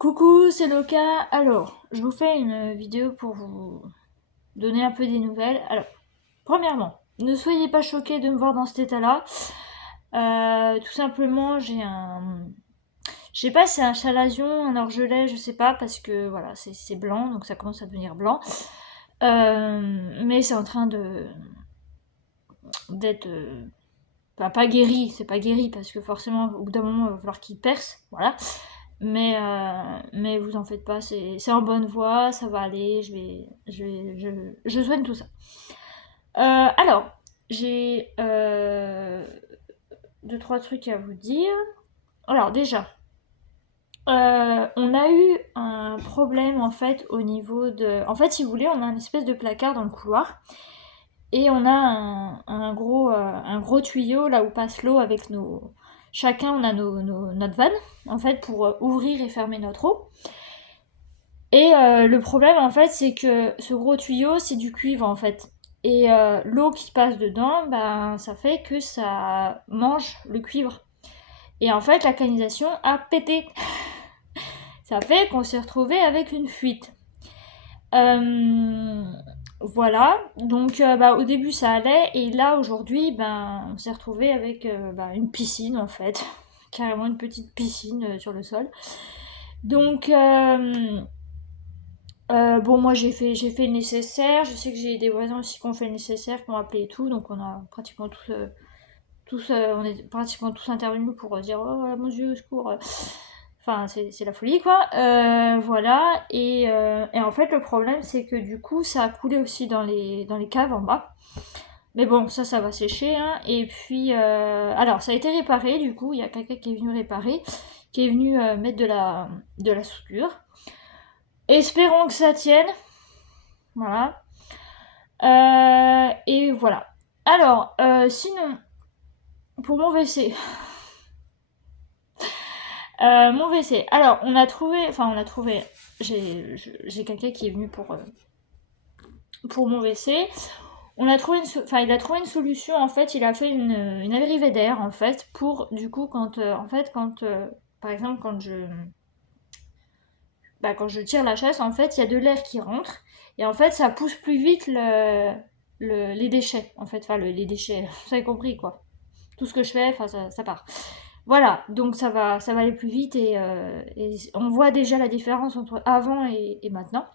Coucou, c'est Loka. Alors, je vous fais une vidéo pour vous donner un peu des nouvelles. Alors, premièrement, ne soyez pas choqués de me voir dans cet état-là. Tout simplement, je sais pas si c'est un chalazion, un orgelet, je sais pas, parce que voilà, c'est blanc, donc ça commence à devenir blanc. Mais c'est en train d'être... enfin, pas guéri, c'est pas guéri, parce que forcément, au bout d'un moment, il va falloir qu'il perce, voilà. Mais vous en faites pas, c'est en bonne voie, ça va aller, je soigne tout ça. Alors, j'ai deux, trois trucs à vous dire. Alors déjà, on a eu un problème en fait au niveau de... En fait, si vous voulez, on a une espèce de placard dans le couloir et on a un gros tuyau là où passe l'eau avec nos... Chacun, on a notre vanne en fait pour ouvrir et fermer notre eau. Et le problème en fait c'est que ce gros tuyau c'est du cuivre en fait. Et l'eau qui passe dedans, ben, ça fait que ça mange le cuivre. Et en fait la canalisation a pété. Ça fait qu'on s'est retrouvé avec une fuite. Euh, voilà, donc bah, au début ça allait et là aujourd'hui ben, on s'est retrouvé avec une piscine en fait. Carrément une petite piscine sur le sol. Donc bon, moi j'ai fait le nécessaire. Je sais que j'ai des voisins aussi qui ont fait le nécessaire, qui ont appelé et tout. Donc on a pratiquement on est pratiquement tous intervenus pour dire oh mon Dieu, au secours. Enfin, c'est la folie quoi. Voilà. Et en fait, le problème c'est que du coup, ça a coulé aussi dans les caves en bas. Mais bon, ça va sécher. Hein. Et puis, alors ça a été réparé. Du coup, il y a quelqu'un qui est venu réparer, qui est venu mettre de la soudure. Espérons que ça tienne. Voilà. Et voilà. Alors, sinon, pour mon WC. Mon WC. Alors, on a trouvé, j'ai quelqu'un qui est venu pour mon WC. On a trouvé il a trouvé une solution. En fait, il a fait une arrivée d'air en fait pour du coup par exemple quand je tire la chasse, en fait, il y a de l'air qui rentre et en fait, ça pousse plus vite les déchets en fait, enfin les déchets, vous avez compris quoi. Tout ce que je fais, enfin ça part. Voilà, donc ça va aller plus vite et on voit déjà la différence entre avant et maintenant.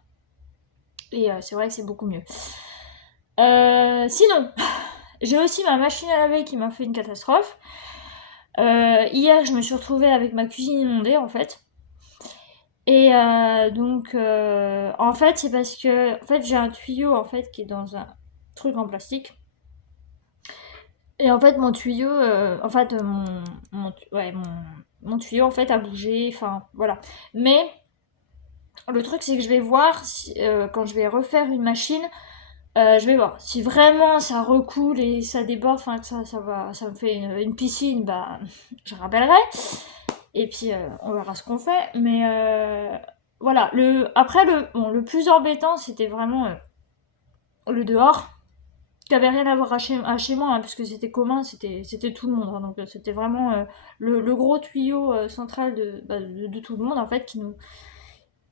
Et c'est vrai que c'est beaucoup mieux. Sinon, j'ai aussi ma machine à laver qui m'a fait une catastrophe. Hier, je me suis retrouvée avec ma cuisine inondée en fait. Et en fait, c'est parce que en fait, j'ai un tuyau en fait qui est dans un truc en plastique. Et en fait, mon tuyau, en fait, mon tuyau en fait a bougé. Enfin, voilà. Mais le truc, c'est que je vais voir quand je vais refaire une machine, je vais voir si vraiment ça recoule et ça déborde, enfin que ça me fait une piscine, bah, je rappellerai. Et puis on verra ce qu'on fait. Mais voilà. Le plus embêtant, c'était vraiment le dehors, qui avait rien à voir à chez moi, hein, parce que c'était commun, c'était tout le monde. Hein, donc c'était vraiment le gros tuyau central de tout le monde en fait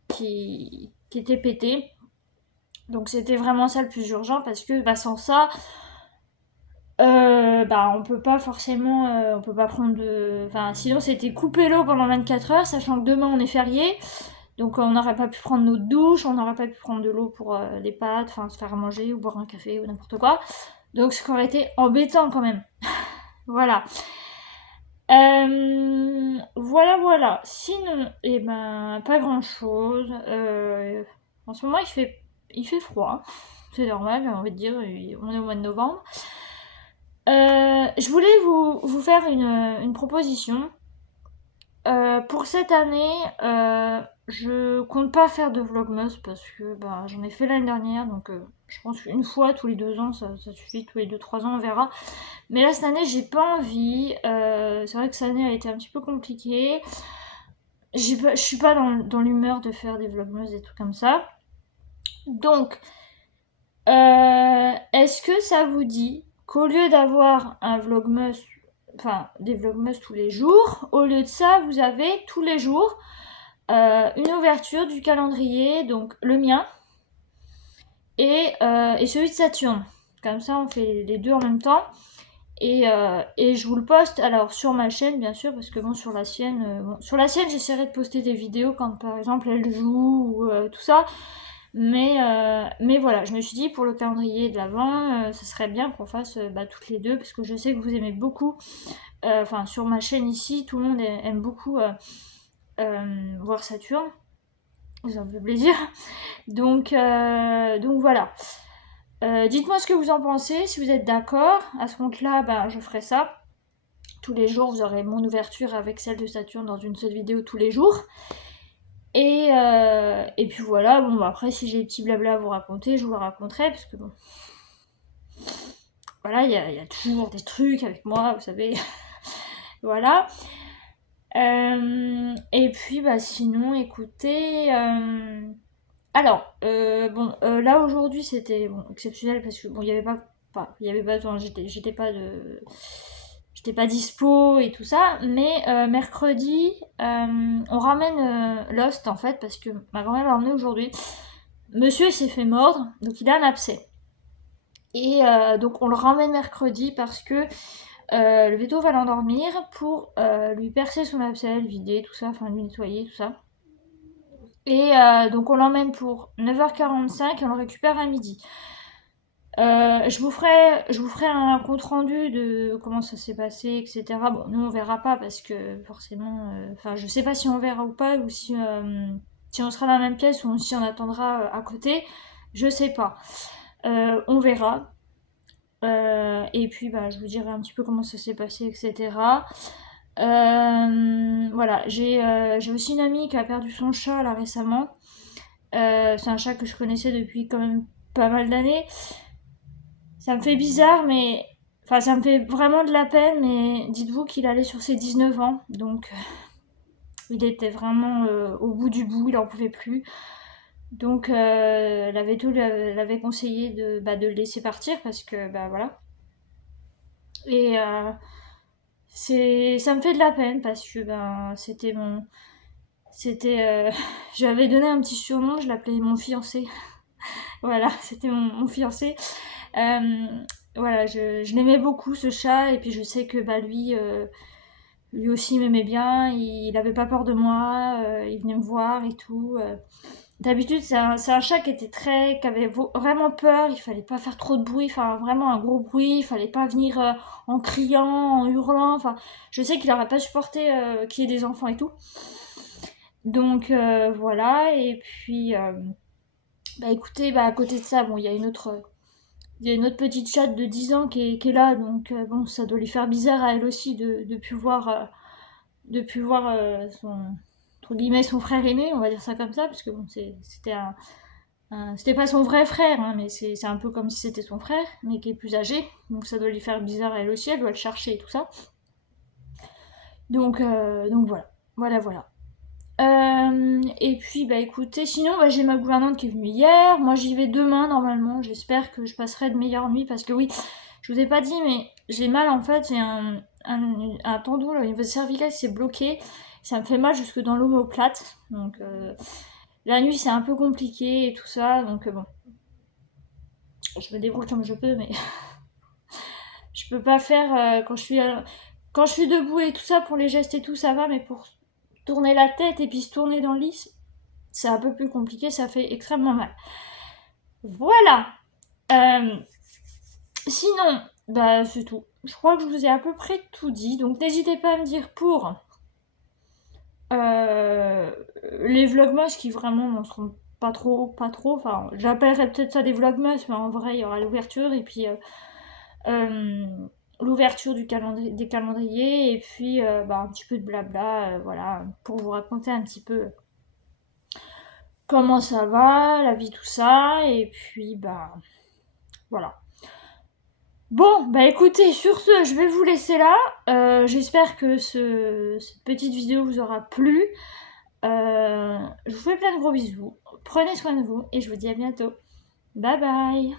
qui était pété. Donc c'était vraiment ça le plus urgent parce que bah, sans ça, on peut pas forcément, on peut pas prendre de... Enfin, sinon c'était couper l'eau pendant 24 heures, sachant que demain on est férié. Donc on n'aurait pas pu prendre notre douche, on n'aurait pas pu prendre de l'eau pour les pâtes, enfin se faire à manger ou boire un café ou n'importe quoi. Donc ce qui aurait été embêtant quand même. Voilà. Voilà. Sinon, eh ben, pas grand chose. En ce moment, il fait froid. C'est normal, j'ai envie de dire. On est au mois de novembre. Je voulais vous faire une proposition. Pour cette année, je compte pas faire de vlogmas parce que bah, j'en ai fait l'année dernière, donc je pense qu'une fois tous les 2 ans, ça suffit, tous les 2-3 ans, on verra. Mais là, cette année, j'ai pas envie. C'est vrai que cette année a été un petit peu compliquée. Je suis pas dans l'humeur de faire des vlogmas et tout comme ça. Donc, est-ce que ça vous dit qu'au lieu d'avoir un des vlogmas tous les jours, au lieu de ça, vous avez tous les jours une ouverture du calendrier, donc le mien, et celui de Saturne. Comme ça, on fait les deux en même temps. Et je vous le poste alors sur ma chaîne, bien sûr, parce que bon, sur la sienne, j'essaierai de poster des vidéos quand par exemple elle joue ou tout ça. Mais voilà, je me suis dit pour le calendrier de l'Avent, ce serait bien qu'on fasse toutes les deux, parce que je sais que vous aimez beaucoup. Enfin, sur ma chaîne ici, tout le monde aime beaucoup voir Saturne. Ça me fait plaisir. Donc voilà. Dites-moi ce que vous en pensez, si vous êtes d'accord. À ce compte-là, je ferai ça. Tous les jours, vous aurez mon ouverture avec celle de Saturne dans une seule vidéo tous les jours. Et puis voilà, bon, après, si j'ai des petits blabla à vous raconter, je vous le raconterai, parce que bon. Voilà, il y a toujours des trucs avec moi, vous savez. Voilà. Et puis, sinon, écoutez. Alors, là aujourd'hui c'était exceptionnel parce que bon, il y avait pas, enfin, j'étais pas dispo et tout ça, mais mercredi, on ramène Lost en fait parce que ma grand-mère l'a emmené aujourd'hui. Monsieur s'est fait mordre, donc il a un abcès. Et donc on le ramène mercredi parce que le veto va l'endormir pour lui percer son abcès, le vider, tout ça, enfin lui nettoyer, tout ça. Et donc on l'emmène pour 9h45 et on le récupère à midi. Je vous ferai un compte rendu de comment ça s'est passé, etc. Bon, nous on verra pas parce que forcément, enfin je sais pas si on verra ou pas, ou si on sera dans la même pièce ou si on attendra à côté, je sais pas. On verra. Et puis je vous dirai un petit peu comment ça s'est passé, etc. Voilà, j'ai aussi une amie qui a perdu son chat là récemment. C'est un chat que je connaissais depuis quand même pas mal d'années. Ça me fait bizarre, mais. Enfin, ça me fait vraiment de la peine, mais dites-vous qu'il allait sur ses 19 ans, donc il était vraiment au bout du bout, il en pouvait plus. Donc la veto lui avait conseillé de le laisser partir parce que, voilà. Et ça me fait de la peine parce que, c'était mon. C'était. J'avais donné un petit surnom, je l'appelais mon fiancé. Voilà, c'était mon fiancé. Voilà, je l'aimais beaucoup ce chat, et puis je sais que lui aussi m'aimait bien, il avait pas peur de moi, il venait me voir et tout. D'habitude, c'est un chat qui avait vraiment peur, il fallait pas faire trop de bruit, enfin vraiment un gros bruit, il fallait pas venir en criant, en hurlant, enfin je sais qu'il aurait pas supporté qu'il y ait des enfants et tout. Donc voilà, et puis écoutez, à côté de ça, bon, il y a une autre petite chatte de 10 ans qui est là, donc bon, ça doit lui faire bizarre à elle aussi de plus voir, son, entre guillemets, son frère aîné, on va dire ça comme ça, parce que bon, c'était pas son vrai frère, hein, mais c'est un peu comme si c'était son frère, mais qui est plus âgé, donc ça doit lui faire bizarre à elle aussi, elle doit le chercher et tout ça. Donc voilà, voilà. Et puis écoutez, sinon j'ai ma gouvernante qui est venue hier, moi j'y vais demain normalement, j'espère que je passerai de meilleures nuits parce que oui, je vous ai pas dit mais j'ai mal en fait, j'ai un tendon là, au niveau cervical qui s'est bloqué, ça me fait mal jusque dans l'omoplate, donc la nuit c'est un peu compliqué et tout ça, donc bon, je me débrouille comme je peux mais je peux pas faire quand je suis debout et tout ça, pour les gestes et tout ça va, mais pour tourner la tête et puis se tourner dans le lit, c'est un peu plus compliqué, ça fait extrêmement mal. Voilà. Sinon, c'est tout. Je crois que je vous ai à peu près tout dit, donc n'hésitez pas à me dire pour les vlogmas qui vraiment n'en seront pas trop, enfin j'appellerais peut-être ça des vlogmas, mais en vrai il y aura l'ouverture et puis l'ouverture des calendriers et puis un petit peu de blabla, voilà, pour vous raconter un petit peu comment ça va, la vie, tout ça, et puis voilà. Bon, écoutez, sur ce, je vais vous laisser là. J'espère que cette petite vidéo vous aura plu. Je vous fais plein de gros bisous. Prenez soin de vous et je vous dis à bientôt. Bye bye.